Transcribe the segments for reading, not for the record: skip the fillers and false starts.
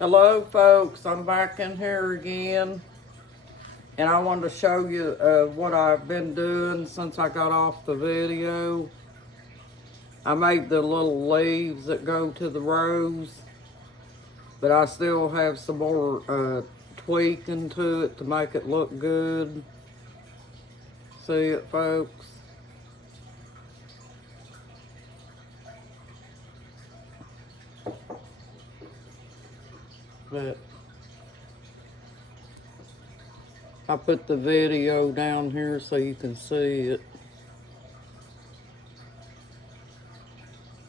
Hello folks, I'm back in here again and I wanted to show you what I've been doing since I got off the video. I made the little leaves that go to the rose, but I still have some more tweaking to it to make it look good. See it, folks? But I put the video down here so you can see it.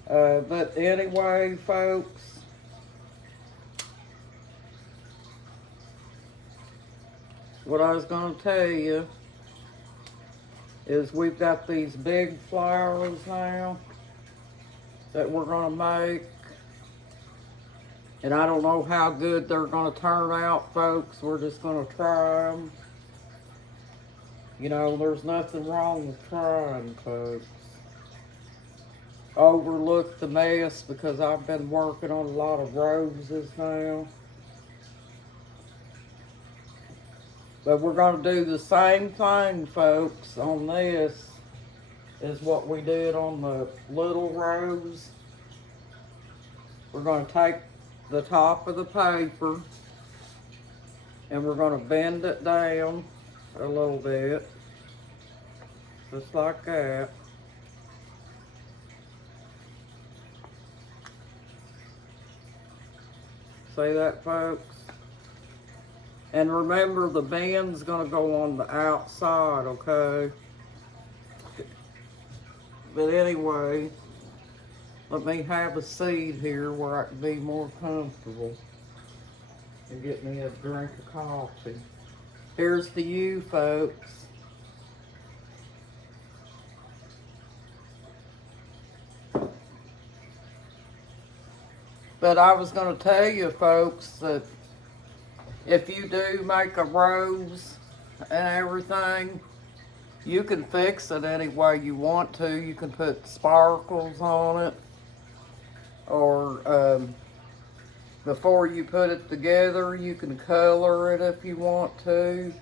But anyway, folks, what I was going to tell you is we've got these big flowers now that we're going to make. And I don't know how good they're going to turn out, folks. We're just going to try them. You know, there's nothing wrong with trying, folks. Overlook the mess because I've been working on a lot of roses now. But we're going to do the same thing, folks, on this as what we did on the little rose. We're going to take the top of the paper and we're going to bend it down a little bit, just like that. See that, folks? And remember, the bend's going to go on the outside, okay? But anyway, let me have a seat here where I can be more comfortable and get me a drink of coffee. Here's to you, folks. But I was going to tell you, folks, that if you do make a rose and everything, you can fix it any way you want to. You can put sparkles on it, or before you put it together, you can color it if you want to,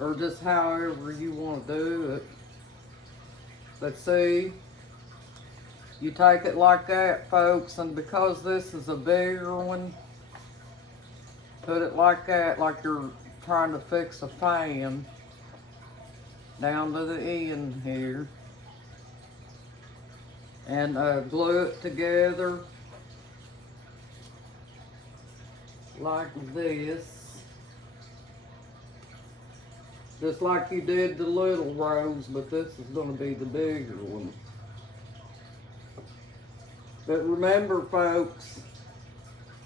or just however you want to do it. But see, you take it like that, folks, and because this is a bigger one, put it like that, like you're trying to fix a fan, down to the end here. And glue it together like this. Just like you did the little rose, but this is going to be the bigger one. But remember, folks,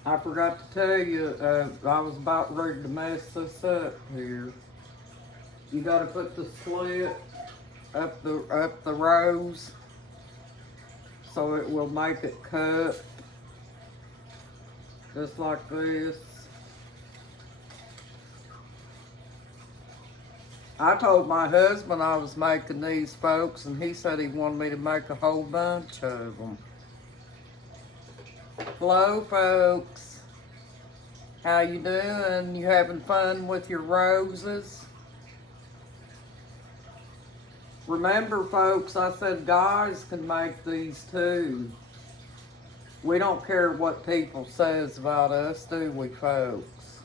I forgot to tell you, I was about ready to mess this up here. You got to put the slit up the rose so it will make it cut just like this. I told my husband I was making these, folks, and he said he wanted me to make a whole bunch of them. Hello, folks. How you doing? You having fun with your roses? Remember, folks, I said guys can make these too. We don't care what people says about us, do we, folks?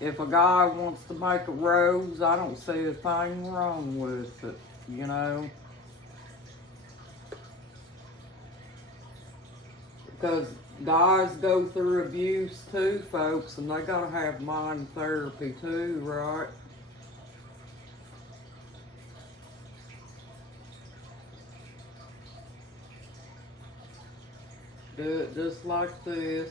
If a guy wants to make a rose, I don't see a thing wrong with it, you know? Because guys go through abuse too, folks, and they gotta have mind therapy too, right? Do it just like this.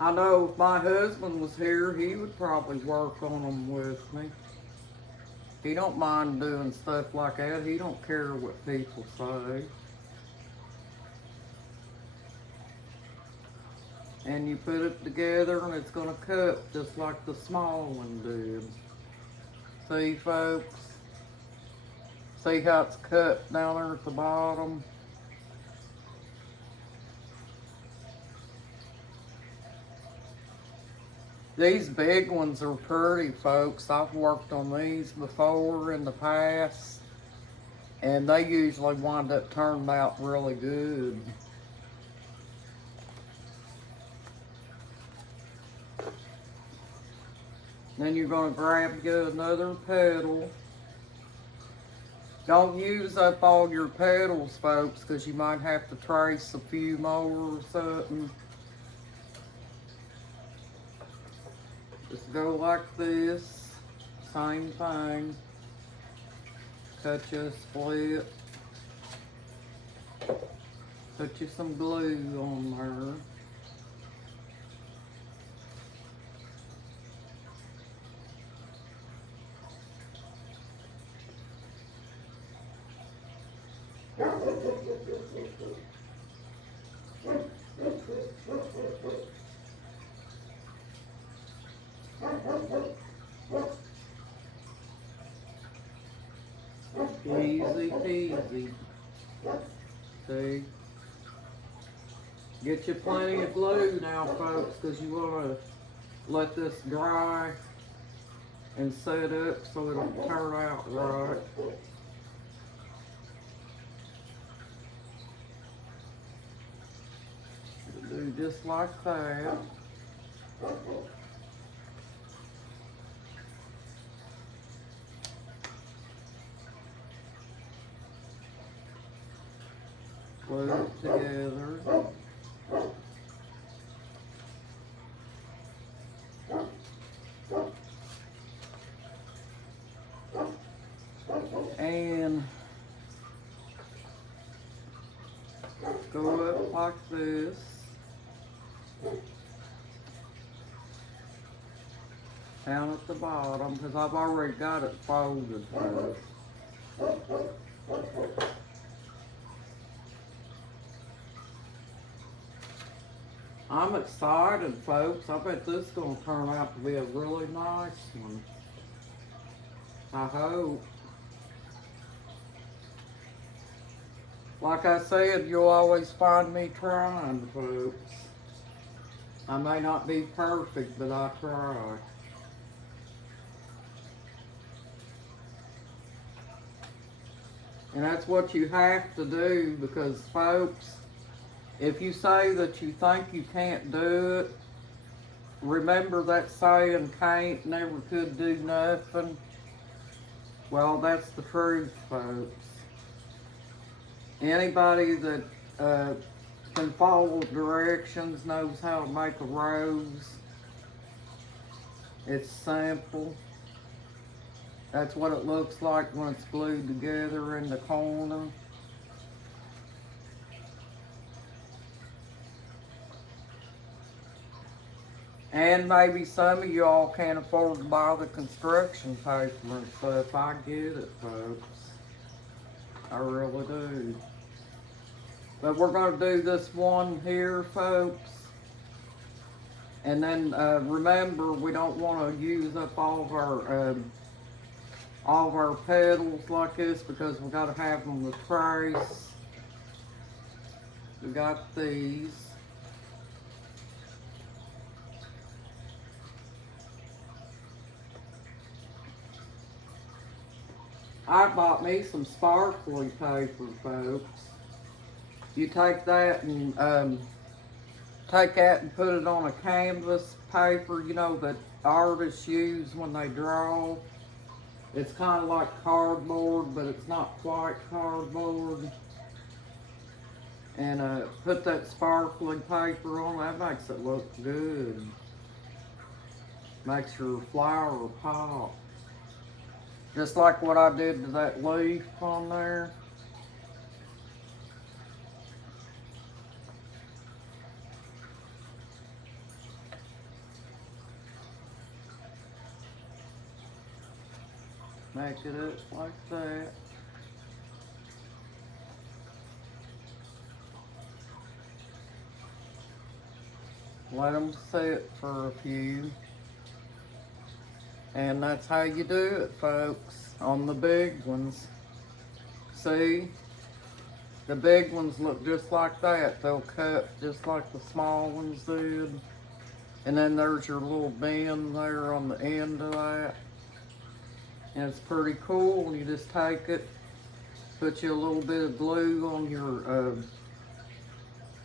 I know if my husband was here, he would probably work on them with me. He don't mind doing stuff like that. He don't care what people say. And you put it together and it's gonna cut just like the small one did. See, folks? See how it's cut down there at the bottom? These big ones are pretty, folks. I've worked on these before in the past, and they usually wind up turning out really good. Then you're going to grab you another petal. Don't use up all your petals, folks, because you might have to trace a few more or something. Just go like this. Same thing. Cut you a split. Put you some glue on there. Easy peasy. See? Get you plenty of glue now, folks, because you want to let this dry and set up so it'll turn out right. Do just like that. Glue it together. And go up like this. Down at the bottom, because I've already got it folded first. I'm excited, folks. I bet this is going to turn out to be a really nice one. I hope. Like I said, you'll always find me trying, folks. I may not be perfect, but I try. And that's what you have to do, because, folks, if you say that you think you can't do it, remember that saying, can't, never could do nothing. Well, that's the truth, folks. Anybody that can follow directions knows how to make a rose. It's simple. That's what it looks like when it's glued together in the corner. And maybe some of y'all can't afford to buy the construction paper and stuff. I get it, folks. I really do. But we're going to do this one here, folks. And then remember, we don't want to use up all of our petals like this, because we got to have them to trace. We got these. I bought me some sparkly paper, folks. You take that and put it on a canvas paper, you know, that artists use when they draw. It's kind of like cardboard, but it's not quite cardboard. And put that sparkly paper on, that makes it look good. Makes your flower pop. Just like what I did to that leaf on there. Make it up like that. Let them sit for a few. And that's how you do it, folks, on the big ones. See? The big ones look just like that. They'll cut just like the small ones did. And then there's your little bend there on the end of that. And it's pretty cool. You just take it, put you a little bit of glue on your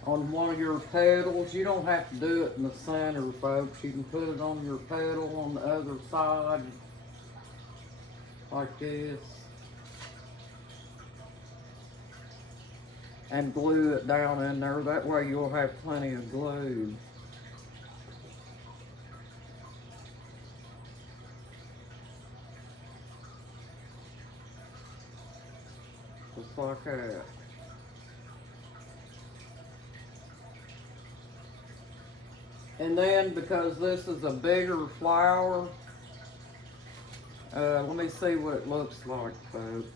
on one of your pedals. You don't have to do it in the center, folks. You can put it on your pedal on the other side, like this. And glue it down in there. That way you'll have plenty of glue. Just like that. And then, because this is a bigger flower, let me see what it looks like, folks.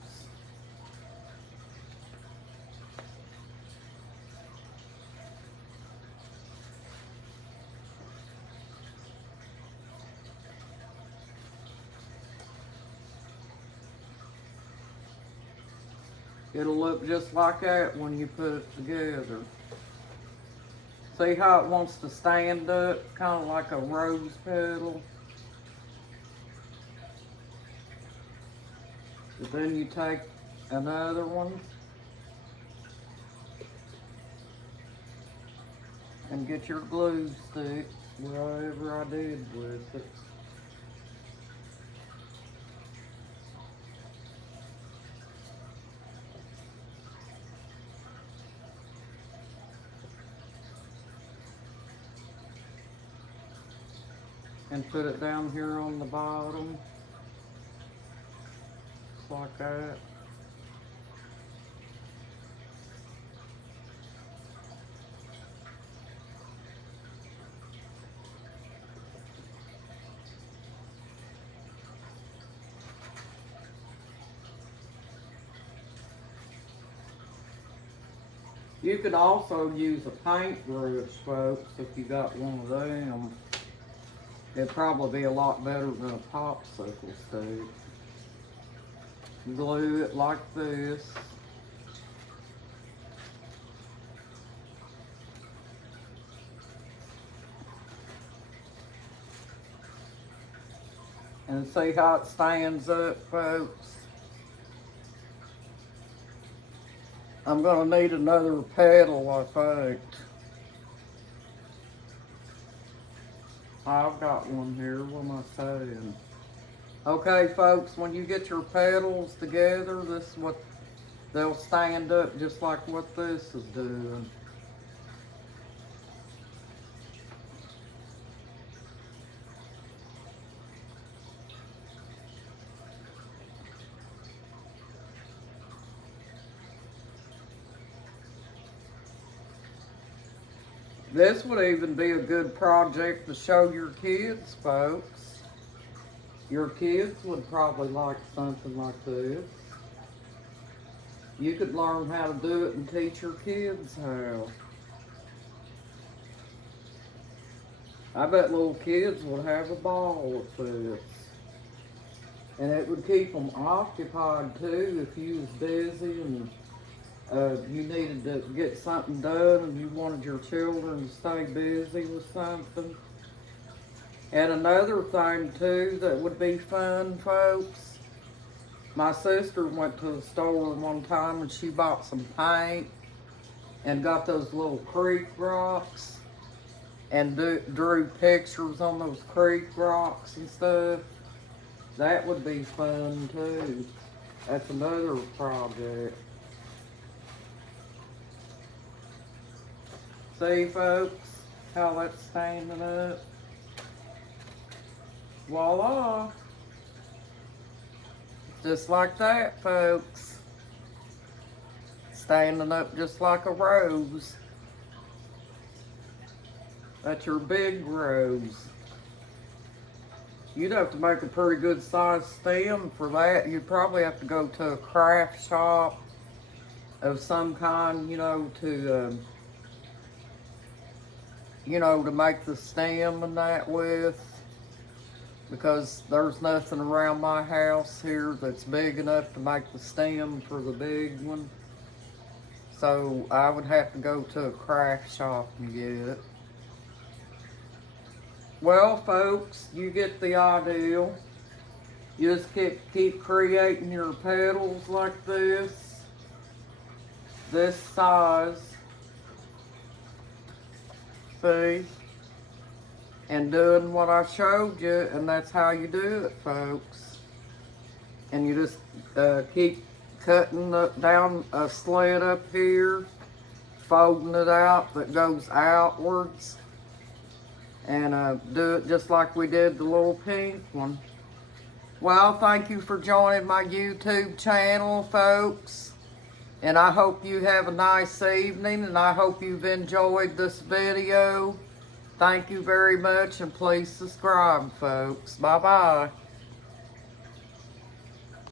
It'll look just like that when you put it together. See how it wants to stand up, kind of like a rose petal. But then you take another one and get your glue stick, whatever I did with it. And put it down here on the bottom, just like that. You could also use a paintbrush, folks, if you got one of them. It'd probably be a lot better than a popsicle stick. Glue it like this. And see how it stands up, folks? I'm gonna need another pedal, I think. I've got one here, what am I saying? Okay, folks, when you get your pedals together, this is what they'll stand up, just like what this is doing. This would even be a good project to show your kids, folks. Your kids would probably like something like this. You could learn how to do it and teach your kids how. I bet little kids would have a ball with this. And it would keep them occupied too if you was busy and you needed to get something done and you wanted your children to stay busy with something. And another thing too that would be fun, folks, my sister went to the store one time and she bought some paint and got those little creek rocks and drew pictures on those creek rocks and stuff. That would be fun too. That's another project. See, folks, how that's standing up? Voila! Just like that, folks. Standing up just like a rose. That's your big rose. You'd have to make a pretty good sized stem for that. You'd probably have to go to a craft shop of some kind, you know, to you know, to make the stem and that with, because there's nothing around my house here that's big enough to make the stem for the big one. So I would have to go to a craft shop and get it. Well, folks, you get the idea. You just keep creating your petals like this size. See? And doing what I showed you, and that's how you do it, folks. And you just keep cutting down a slit up here, folding it out that goes outwards, and do it just like we did the little pink one. Well, thank you for joining my YouTube channel, folks. And I hope you have a nice evening, and I hope you've enjoyed this video. Thank you very much, and please subscribe, folks. Bye-bye.